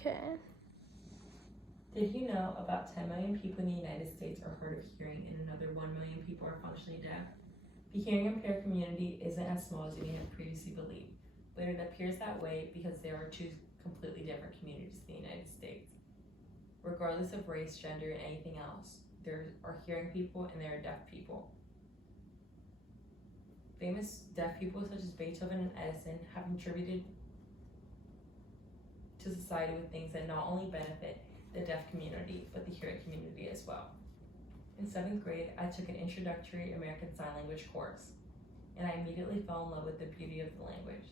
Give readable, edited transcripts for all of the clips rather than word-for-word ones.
Okay. Did you know about 10 million people in the United States are hard of hearing and another 1 million people are functionally deaf? The hearing impaired community isn't as small as we had previously believed, but it appears that way because there are two completely different communities in the United States. Regardless of race, gender, and anything else, there are hearing people and there are deaf people. Famous deaf people such as Beethoven and Edison have contributed to society with things that not only benefit the deaf community, but the hearing community as well. In 7th grade, I took an introductory American Sign Language course, and I immediately fell in love with the beauty of the language.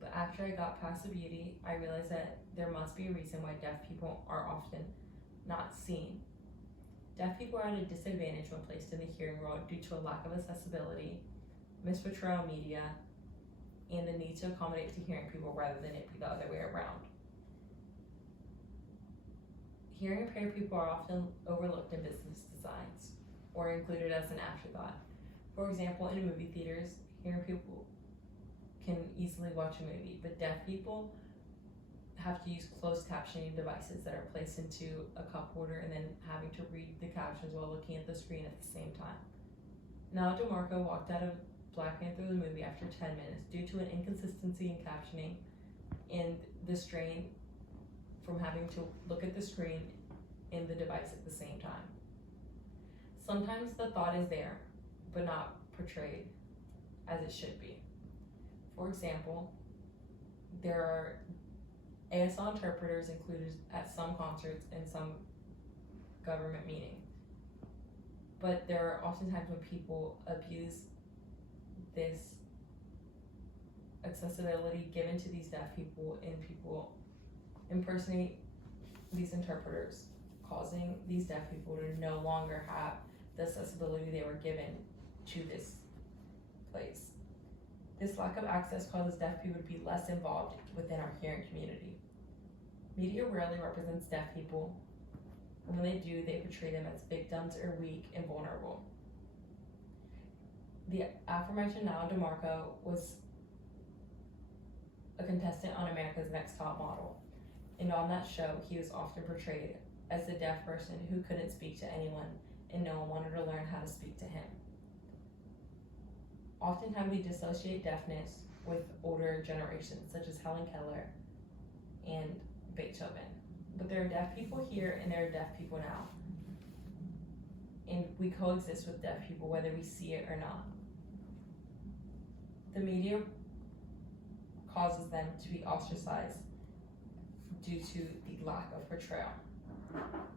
But after I got past the beauty, I realized that there must be a reason why deaf people are often not seen. Deaf people are at a disadvantage when placed in the hearing world due to a lack of accessibility, misportrayal media, and the need to accommodate to hearing people rather than it be the other way around. Hearing impaired people are often overlooked in business designs or included as an afterthought. For example, in movie theaters, hearing people can easily watch a movie, but deaf people have to use closed captioning devices that are placed into a cup holder and then having to read the captions while looking at the screen at the same time. Nala DeMarco walked out of Black Panther the movie after 10 minutes due to an inconsistency in captioning and the strain from having to look at the screen and the device at the same time. Sometimes the thought is there, but not portrayed as it should be. For example, there are ASL interpreters included at some concerts and some government meetings. But there are often times when people abuse this accessibility given to these deaf people and people impersonate these interpreters, causing these deaf people to no longer have the accessibility they were given to this place. This lack of access causes deaf people to be less involved within our hearing community. Media rarely represents deaf people, and when they do, they portray them as victims or weak and vulnerable. The aforementioned Nala DeMarco was a contestant on America's Next Top Model, and on that show, he was often portrayed as the deaf person who couldn't speak to anyone and no one wanted to learn how to speak to him. Oftentimes we dissociate deafness with older generations, such as Helen Keller and Beethoven. But there are deaf people here and there are deaf people now. And we coexist with deaf people whether we see it or not. The media causes them to be ostracized due to the lack of portrayal.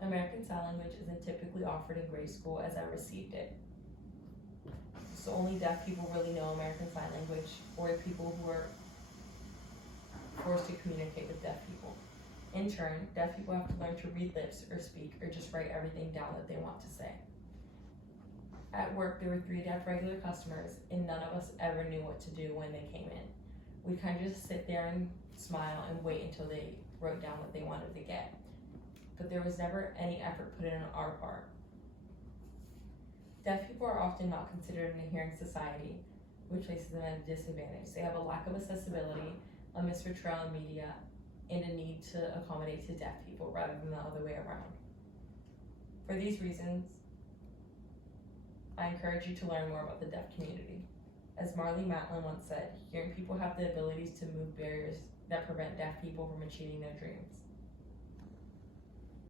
American Sign Language isn't typically offered in grade school as I received it. So only deaf people really know American Sign Language, or people who are forced to communicate with deaf people. In turn, deaf people have to learn to read lips or speak or just write everything down that they want to say. At work, there were 3 deaf regular customers and none of us ever knew what to do when they came in. We kind of just sit there and smile and wait until they wrote down what they wanted to get. But there was never any effort put in on our part. Deaf people are often not considered in a hearing society, which places them at a disadvantage. They have a lack of accessibility, a misportrayal in media, and a need to accommodate to deaf people rather than the other way around. For these reasons, I encourage you to learn more about the deaf community. As Marlee Matlin once said, hearing people have the abilities to move barriers that prevent deaf people from achieving their dreams.